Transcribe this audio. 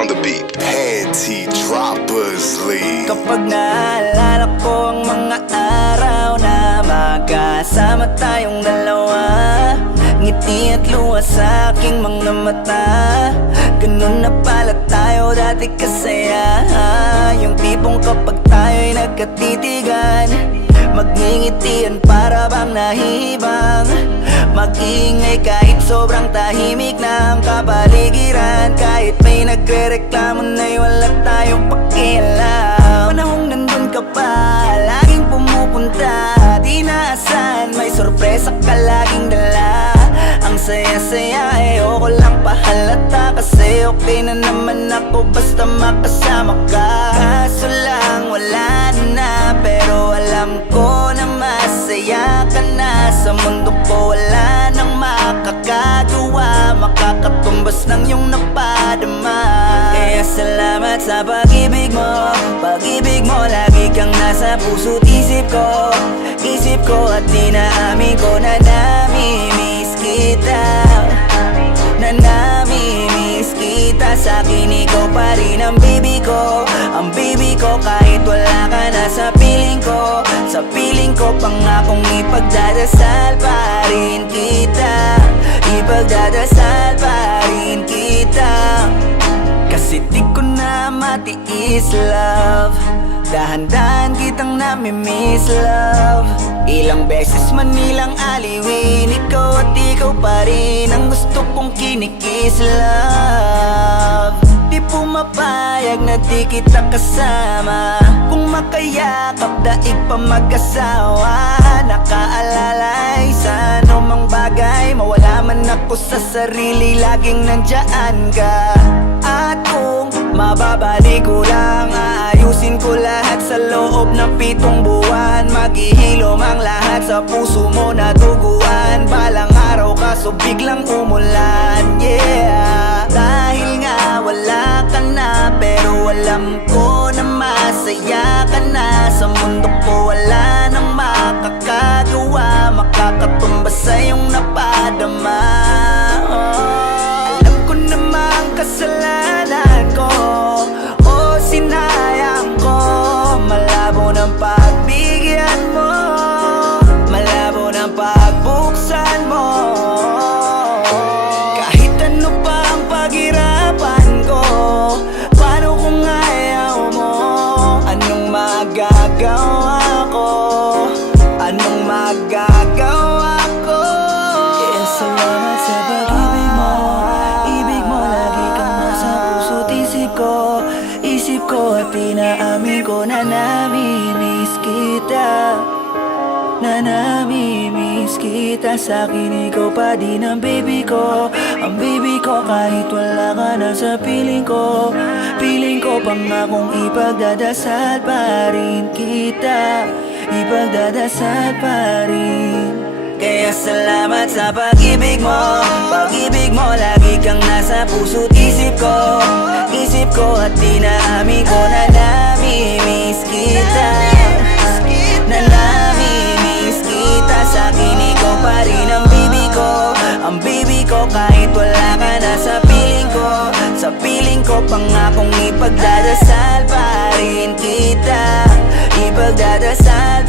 on the beat. Panty Droppers League. Kapag naalala ko ang mga araw na magkasama tayong dalawa, ngiti at luha sa aking mga mata. Ganun na pala tayo dati kasaya. Yung tipong kapag tayo'y nagkatitigan, magngingitian para bang nahihibang. Mag-iingay kahit sobrang tahimik na ang kapaligiran. Kahit may nagre-reklamo na'y wala tayong pakialam. Panahong nandun ka pa, laging pumupunta, di naasahan, may sorpresa ka laging dala. Ang saya-saya, ayoko lang pahalata, kasi okay na naman ako basta makasama ka. Kaso lang wala na, pero alam ko na masaya ka na. Sa mundo ko wala nang makakagawa, makakatumbas ng iyong napadama. Kaya salamat sa pag-ibig mo. Pag-ibig mo, lagi kang nasa puso't isip ko. Isip ko at dinaamin ko na namimiss kita. Na namimiss kita. Sa'kin ikaw pa rin ang baby ko. Ang baby ko kahit wala ka na sa piling ko. Sa piling ko pangakong ipagdadasal pa rin kita. Ipagdadasal pa rin kita. Kasi di ko na matiis, love. Dahan-dahan kitang namimiss, love. Ilang beses man nilang aliwin, ikaw at ikaw pa rin ang gusto kong kinikiss, love. Di pumapayag na di kita kasama. Kung makayakap, daig pa mag-asawa. Nakaalalay sa anumang bagay, mawala man ako sa sarili, laging nandyan ka. At kung mababalik ko lang, aayusin ko lahat sa loob ng 7 buwan. Maghihilom ang lahat sa puso mo na duguan. Balang araw kaso biglang umulan, yeah. Dahil nga wala ka na, pero alam ko na masaya ka na. Sa mundo ko wala nang makakagawa, makakatumbas sa iyong napadama. Alam ko namang kasalanan ko, o sinayang ko. Malabo ng pagbigyan mo, malabo ng pagbuksan mo. Kahit ano pa ang paghirapan ko, paano kung ayaw mo? Anong magagawa ko? Anong magagawa ko? Kaya salamat sa pag-ibig mo. Ibig mo lagi kang nasa puso't isip ko. Isip ko at pinaamin ko na namimiss kita. Na namimiss kita. Sa'kin ikaw pa din ang baby ko. Ang baby ko kahit wala ka na sa piling ko. Piling ko pangakong ipagdadasal pa rin kita. Ipagdadasal pa rin. Kaya salamat sa pag-ibig mo. Pag-ibig mo, lagi kang nasa puso't isip ko. Isip ko at dinaamin ko na namimiss kita. Na namimiss kita. Sa'kin ikaw pa rin ang baby ko. Ang baby ko kahit wala ka na sa piling ko. Sa piling ko pangakong ipagdadasal pa rin kita. Ipagdadasal